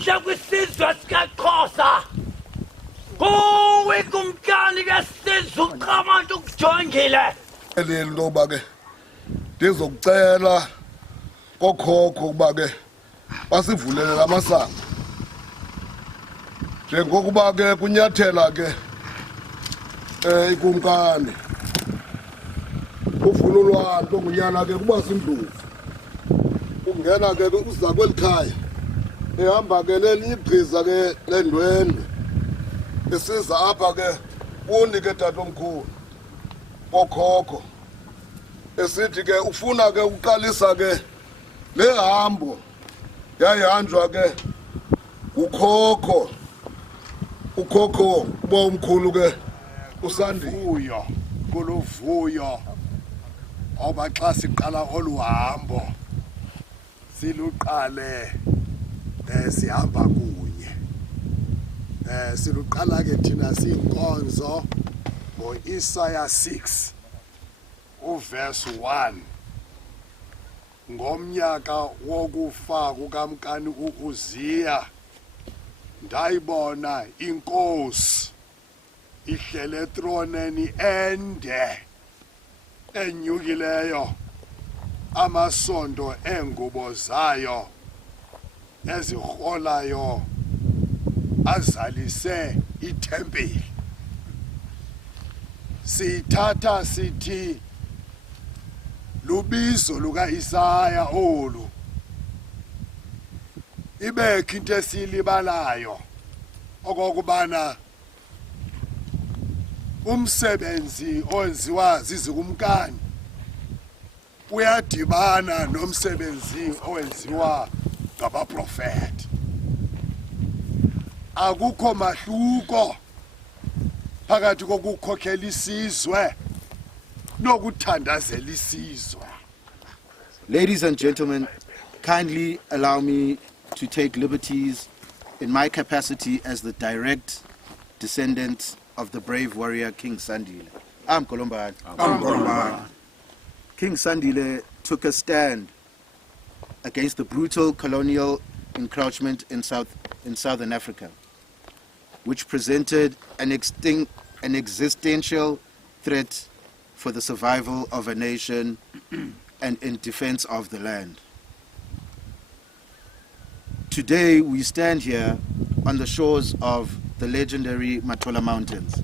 Namhla kwisizwe sikaXhosa. Kuwe kumkani kesizwe uqhamantu ukujongile. Elile ntoba ke ndizokucela kokhokho ukuba ke basivulele lamasango. Njengokuba ke kunyathela ke ikumkani. Ufuna nto ngunyana ke kuba sindlovu. Ungena ke uza kwelikhaya. Ehamba ke lelinye ibhiza ke lendwendwe. Esiza apha ke unike tatomkhulu. Kokhokho. Esithi ke ufuna ke uqalisa ke lehambo yayihanjwa ke ukhokho bomkhulu ke usandivuyo kuluvuyo oba xa siqala oluhambo siluqale sihamba kunye siluqala ke thina siyinkonzo ngoIsaya 6 uverse 1 ngomnyaka wokufa kukamkani uUziya ndayibona inkosi ihlele throneni ende enyukileyo amasondo engubo zayo ezirholayo azalise itempeli sithatha sithi lubizo lukaIsaya olu ibekho into esiyilibalayo okokubana umsebenzi owenziwa zizikumkani uyadibana nomsebenzi owenziwa ngabaprofeti akukho mahluko phakathi kokukhokhela isizwe nokuthandazela isizwe. Ladies and gentlemen, kindly allow me to take liberties in my capacity as the direct descendant of the brave warrior King Sandile. I'm Kolombani. King Sandile took a stand against the brutal colonial encroachment in Southern Africa, which presented an existential threat for the survival of a nation and in defense of the land. Today we stand here on the shores of the legendary Matola Mountains,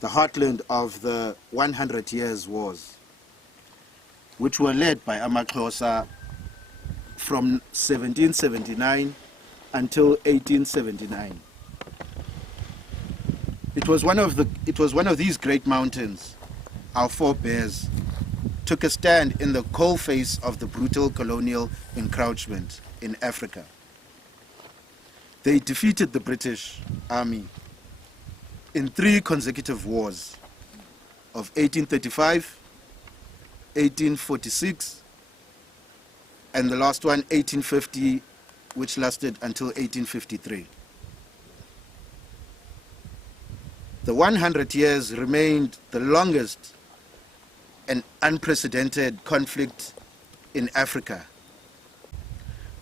the heartland of the 100 Years' Wars, which were led by AmaXhosa from 1779 until 1879. It was one of these great mountains, our forebears took a stand in the cold face of the brutal colonial encroachment in Africa. They defeated the British Army in 3 consecutive wars of 1835, 1846, and the last one, 1850, which lasted until 1853. The 100 years remained the longest and unprecedented conflict in Africa.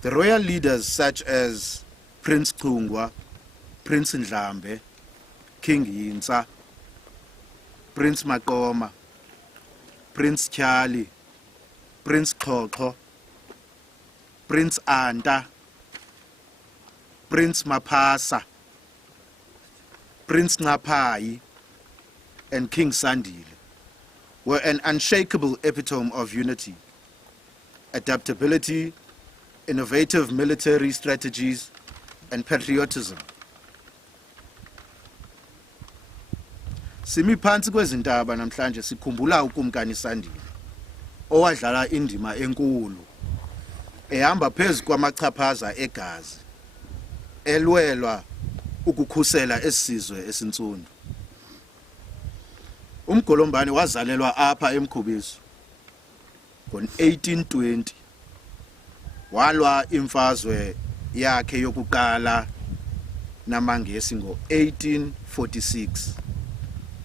The royal leaders such as Prince Kungwa, Prince Ndlambe, King Yinsa, Prince Makoma, Prince Charlie, Prince Xhoxho, Prince Anta, Prince Maphasa, Prince Ngapai, and King Sandile were an unshakable epitome of unity, adaptability, innovative military strategies, and patriotism. Simi phansi kwezintaba namhlanje sikhumbula ukumkani Sandile owadlala indima enkulu ehamba phezu kwamachaphaza egazi elwelwa ukukhusela esizwe esintsuni. UMgolombane wazalelwa apha eMkhubiso ngo-1820. Walwa imfazwe yakhe yokuqala namaNgesi ngo-1846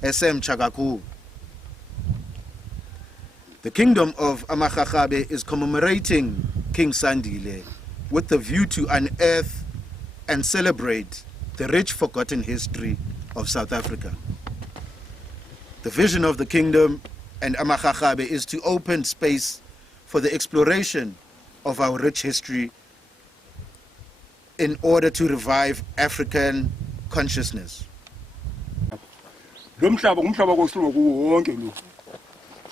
esemtsha kakhulu. The kingdom of AmaRharhabe is commemorating King Sandile with the view to unearth and celebrate the rich forgotten history of South Africa. The vision of the kingdom and Amakgakgabe is to open space for the exploration of our rich history in order to revive African consciousness. Lo mhlaba ngumhlaba kosuku wonke lo.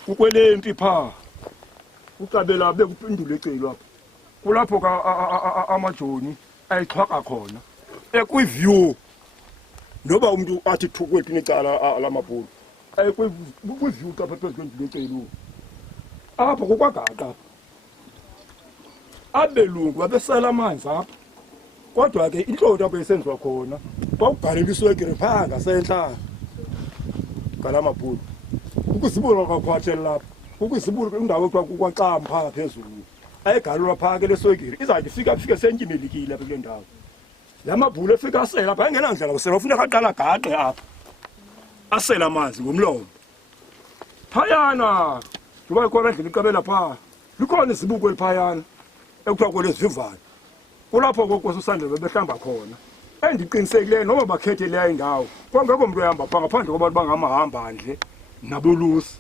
Ukwelempi pha. Ucabela bekuphendula ecelo lapha. Kulapho ka amajoni ayixhaka khona. Ekwi-view noba umuntu athi thukwethu necala lamabhulu. Ekwi-view kapha phezu kwendlu ecelo. Apha kukwagaqa. Abelungu babesela amanzi apha. Kodwa ke inhlodo abesenziwa khona kwakugaleliswa iswekire pha ngasenhla ngalamabhulu. Ukuzibula kwakhwathela lapha. Ukuzibula indawo kwaxamba pha phezulu. Ayigalelwa pha ke leswekire izathi fike sentyimelikile apha kule ndawo. Lamabhulu efika asela pha engenandlela kusela ufuneka aqala gaqe apha. Asela amanzi ngomlomo. Phayana kuba ikhona endlela iqabela pha. Likhona izibuko eliphayana ekuthiwa kwelesivivana. Kulapho kokose usandle behlamba khona. Endiqinisekileyo noma bakhethe leya indawo. Kwangekho umuntu ohamba pha ngaphandle kwabantu bangamahamba ndle nabolusi.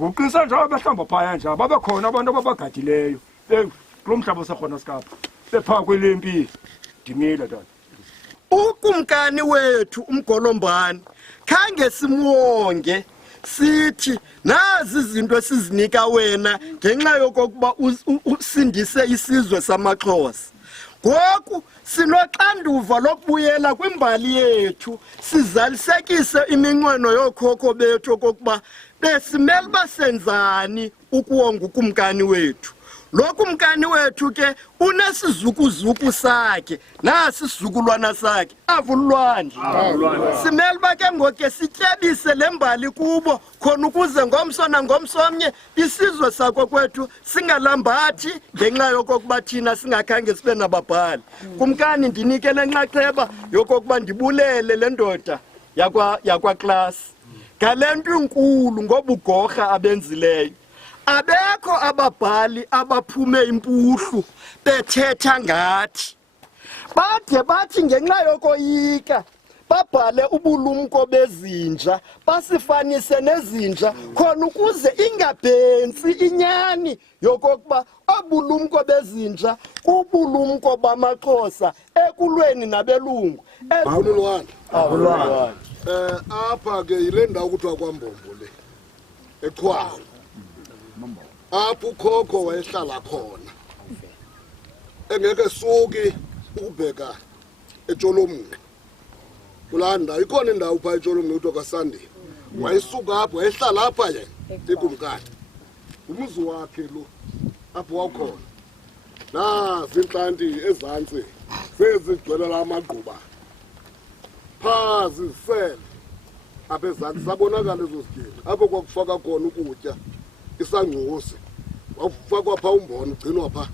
Ngokuqinisa nje abahlamba phaya nje babe khona abantu ababagadileyo. Kulo mhlaba osekhona sikapha. Sepha kwelempi Dimela tata. Ukumkani wethu umgolombani khange simuwonge sithi nazi izinto esizinika wena ngenxa yokokuba usindise isizwe samaXhosa. Ngoku sinoxanduva lokubuyela kwimbali yethu sizalisekise iminqweno yokhokho bethu okokuba besimele basenzani ukuwonga ukumkani wethu. Lokumkani wethu ke unesizukuzuku sakhe nasi isizukulwana sakhe avululwandle. Simele bake ngoke sityebise lembali kubo khona ukuze ngomso nangomsomnye isizwe sakho kwethu singalambathi ngenxa yokokuba thina singakhange sibe nababhali. Kumkani ndinike lenxaxheba yokokuba ndibulele le ndoda yakwaKlasi ngalento inkulu ngobugorha abenzileyo. Abekho ababhali abaphume impuhlu bethetha ngathi. Bathi ngenxa yokoyika babhale ubulumko bezinja basifanise nezinja khona ukuze ingabhensi inyani yokokuba obulumko bezinja kubulumko bamaXhosa ekulweni nabelungu. Avululwane. Apha ke yile ndawo kuthiwa kwaMbombo le. Eqhwawo. Apho ukhokho wayehlala khona. Engeke suki ukubheka eTsholomunqa. Kulanda ikhona indawo pha eTsholomunqa kuthiwa kwaSandile. Wayesuka apho wayehlala apha yena ekumkani. Umuzi wakhe lo apho wakhona. Nazi inhlanti ezantsi sezigcwele la maqhuba. Phazi sele apha ezantsi sabonakala lezo zigeni. Apho kwakufaka khona ukutya. Isangcosi wafakwa pha umbona ugcinwa pha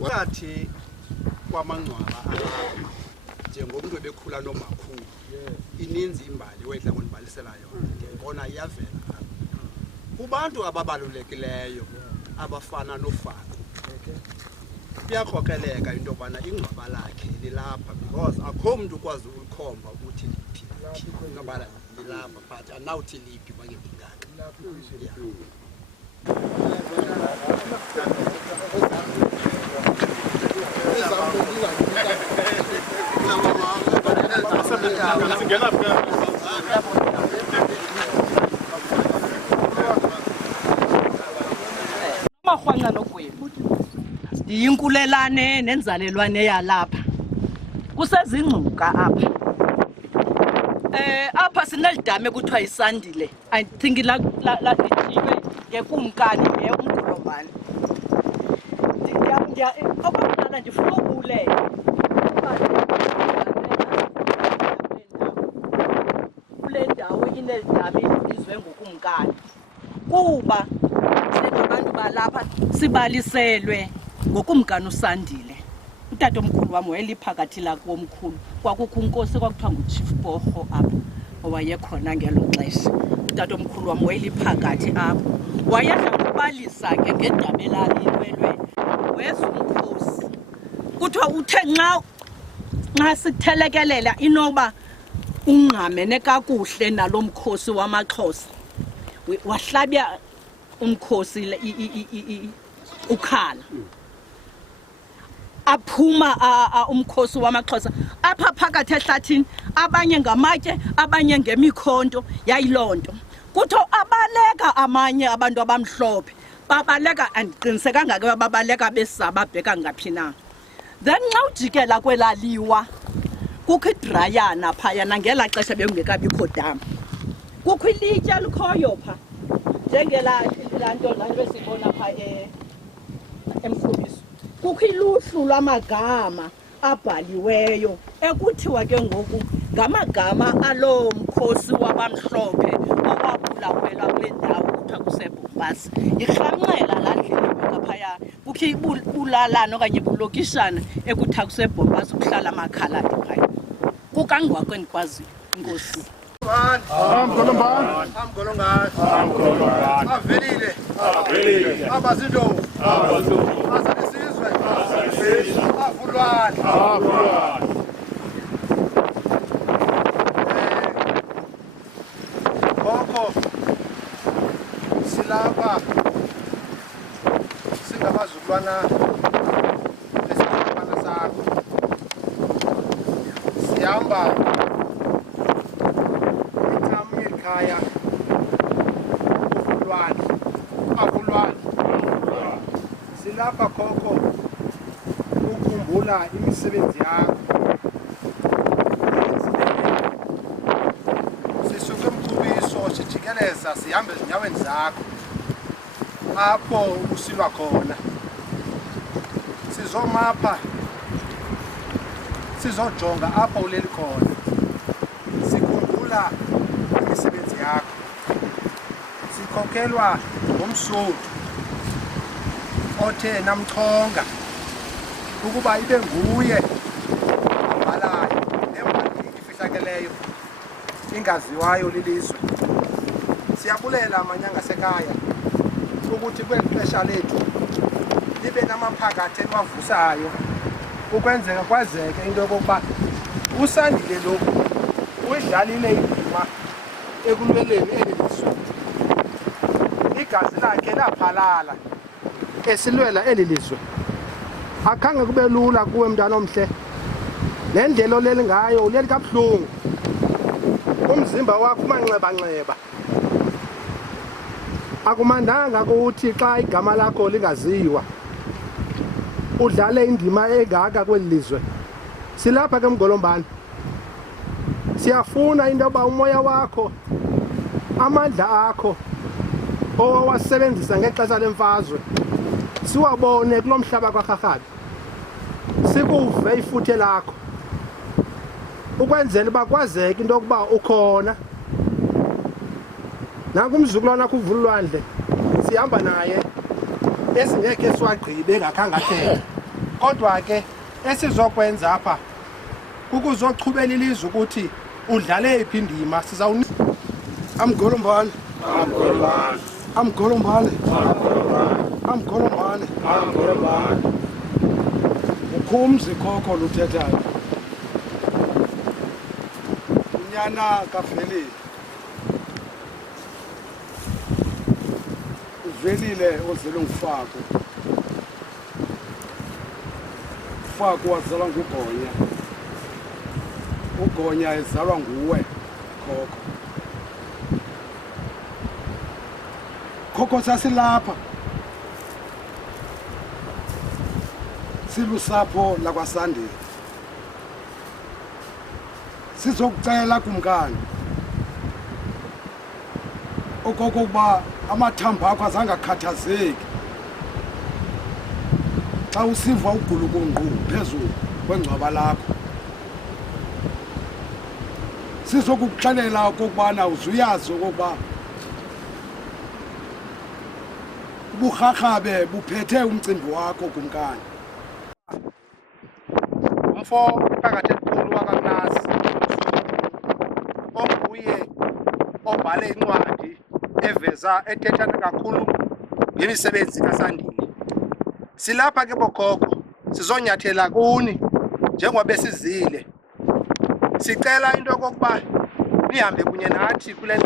wathi kwamangcwaba njengomuntu ebekhula nomakhulu ininzi imbali wedla ngonibalisela yona ngibona iyavela kubantu ababalulekileyo abafana noFaku kuyakhokeleka into yobana ingcwaba lakhe lilapha because akho umuntu ukwazi ukukhomba ukuthi liphi ingcwaba lilapha but anawuthi liphi bangekingaka. Mahwanga nogwebo yinkulelane nenzalelwane yalapha kusezingcuka apha apha sinelidame kuthiwa iSandile. I think la lithiwe ngekumkani umgolombani. Okokuqala ndifuna ukubulela kule ndawo inelidame elibizwe ngokumkani kuba singabantu balapha sibaliselwe ngokumkani uSandile. Utatomkhulu wami wayeliphakathi la komkhulu kwakukho unkosi kwakuthiwa nguChief Borho apha owayekhona ngelo xesha. Utatomkhulu wami wayeliphakathi apho wayedla ngokubalisa ke ngendaba elalilwelwe weza umkhosi kuthiwa uthe nxa sithelekelela inoba ungqamene kakuhle nalomkhosi wamaXhosa wahlabya umkhosi ukhala aphuma umkhosi wamaXhosa apha phakathi ehlathini abanye ngamatye abanye ngemikhonto yayilonto kutho abaleka amanye abantu abamhlophe babaleka andiqiniseka ngake babaleka besaba bheka ngaphi na then xa ujikela kwelaliwa kukho idrayana phayana ngela xesha bekungekabikho dam kukho ilitye likhoyo pha njengelaa nto laa nto esibona pha emfubiso kukho iluhlu lwamagama abhaliweyo ekuthiwa ke ngoku ngamagama aloo mkhosi wabamhlophe owabulawelwa kule ndawo kuthiwa kuseBombasi irhamncela laa ndlela ibheka phaya kukho ibulalana okanye ibulokishana ekuthiwa kuseBombasi kuhlala amakhaladi phaya kukangwako endikwaziyo inkosi Amgolombani. Avelile. Abazinto. Azalisizwe. Avulwane. Khokho silapha singabazukulwana esikhona sakho. Sihamba ekhaya avulwane silapha khokho ukukhumbula imisebenzi yakho sisuke emkhubiso sijikeleza sihambe ezinyaweni zakho apho usilwa khona sizomapha sizojonga apho uleli khona sikhumbula imisebenzi yakho sikhokhelwa ngomsuthu othe namchonga ukuba ibe nguye ambalayo nembali ifihlakeleyo ingaziwayo lilizwe siyabulela amanyanga sekhaya ukuthi kweli xesha lethu libe namaphakathe enwavusayo ukwenzeka kwazeke into yokokuba uSandile lo uyidlalile indima ekulweleni eli lizwe igazi lakhe laphalala esilwela eli lizwe akhange kube lula kuwe mntana omhle le ndlela oleli ngayo uleli kabuhlungu umzimba wakho umanxeba-nxeba akumandanga ukuthi xa igama lakho lingaziwa udlale indima engaka kweli lizwe silapha ke Mgolombani siyafuna into yoba umoya wakho amandla akho owasebenzisa ngexesha lemfazwe siwabone kulo mhlaba kwaRharhabe sikuve ifuthe lakho ukwenzela uba kwazeke into yokuba ukhona nakumzukulwana wakho uVululwandle sihamba naye esingekhe siwagqibe ngakhange ahlele kodwa ke esizokwenza apha kukuzochubela ilizwe ukuthi udlale iphi indima Amgolombani ukhumzi khokho luthethayo unyana kavelile uvelile ozele nguFaku wazalwa nguGonya uGonya ezalwa nguwe khokho sasilapha silusapho lakwaSandile sizokucela kumkani okokuba amathambo akho azange akhathazeki xa usiva ugulukunqu phezulu kwengcwaba lakho sizokuxelela okokubana uzuyazi okokuba ubuRharhabe buphethe umcimbi wakho kumkani umfo phakathi elikhulu wakaNasi onguye obhale incwadi eveza ethethana kakhulu ngemisebenzi kaSandile silapha ke bogogo sizonyathela kuni njengoba besizile. Sicela into yokokuba nihambe kunye nathi kule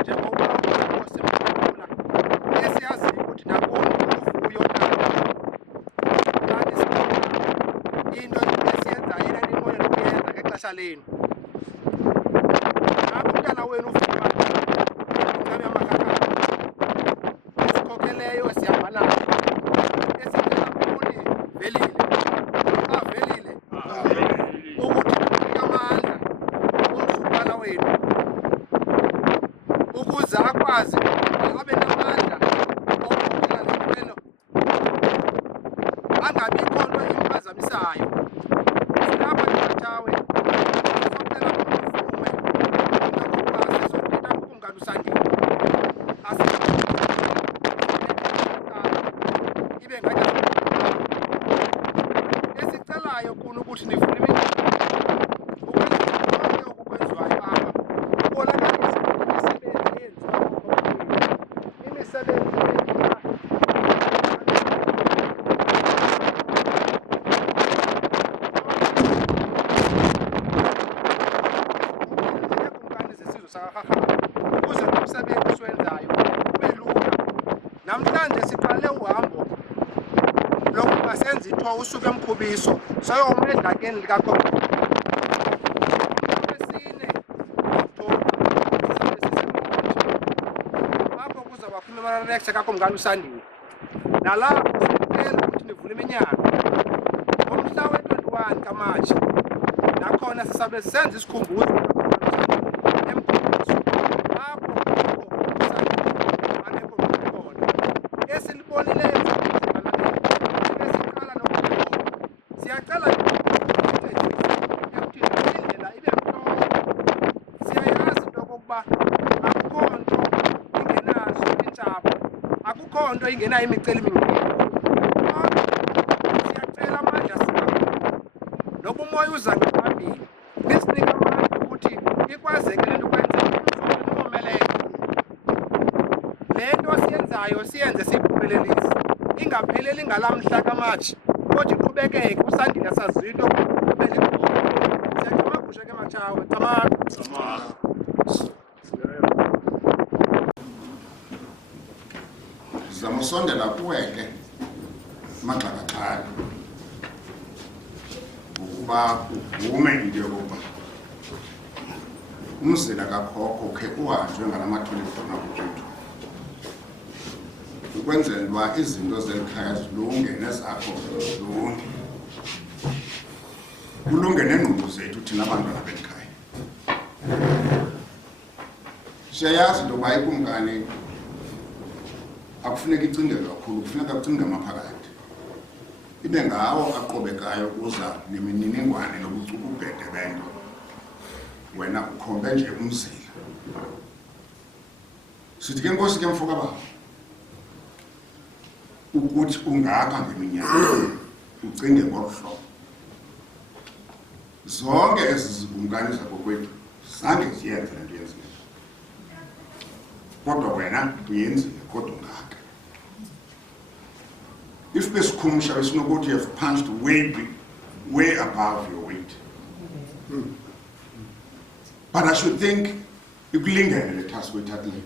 njengoba usemkhulu esiyaziyo ukuthi nakuni uvuyo kanti into esiyenza yena ninqwenela ukuyenza ngexesha lenu. Apho umntana wenu uvuma incame yamakakana esikhokeleyo esihamba nayo esicela kuni velile velile ukuthi kunika amandla umzukulwana wenu ukuze akwazi abe namandla okukhokhela lelo angabikho nto imphazamisayo. Silapha eMathawe sifakela uvume ngokuba sizothetha ukumkani uSandile ibe ngathi esicelayo kuni ukuthi nivule ukwenza okwenziwayo apha kubonakalisa imisebenzi yenziwa imisebenzi ukuze umsebenzi siwenzayo ube lula. Namhlanje siqale uhambo lokuba senze itho usuke eMkhubiso sayoma edlakeni likakhokho. Wesine apho kuzawuba khona ama-lecture kaKumkani uSandile. Nalapho sicela ukuthi nivule iminyaka ngomhla we-21 kaMatshi. Nakhona sisabe senza isikhumbuzo akukho nto ingenayo imicelimingeni. Siyacela amandla noba umoya uza ngaphambili nisinika amandla ukuthi ikwazeke le nto kwenzeka umomelele. Le nto siyenzayo siyenze siyiphumelelise ingapheleli ngalamhla kaMatshi kodwa iqhubekeke. uSandile asaziyo into siyacamagusha ke Mathawe camaga. Zamusondela kuweke Maxakaxaka ukuba uvume into yokuba umzila kakhokho ukhe uhanjwe ngalama-24 kuJudu ukwenzelwa izinto zelikhaya zilunge nezakho zilunge kulunge nengqondo zethu thina abantwana belikhaya. Siyayazi into yokuba ikumkani akufuneka icingelwe kakhulu, kufuneka ucinge amaphakathi. Ibe ngawo aqobekayo kuza nemininingwane nobucukubhede bento. Wena ukhombe nje umzila. Sithi ke Nkosi ke mfoka baba ukuthi ungakha ngeminyaka ucinge ngohlobo. Zonke ezizikumkani zakokwethu zange ziyenze lento yenzile. Kodwa wena uyenzile kodwa ungaka. If besikhumsha besinokuthi you have punched way above your weight. But I should think ikulingene le task wethathile.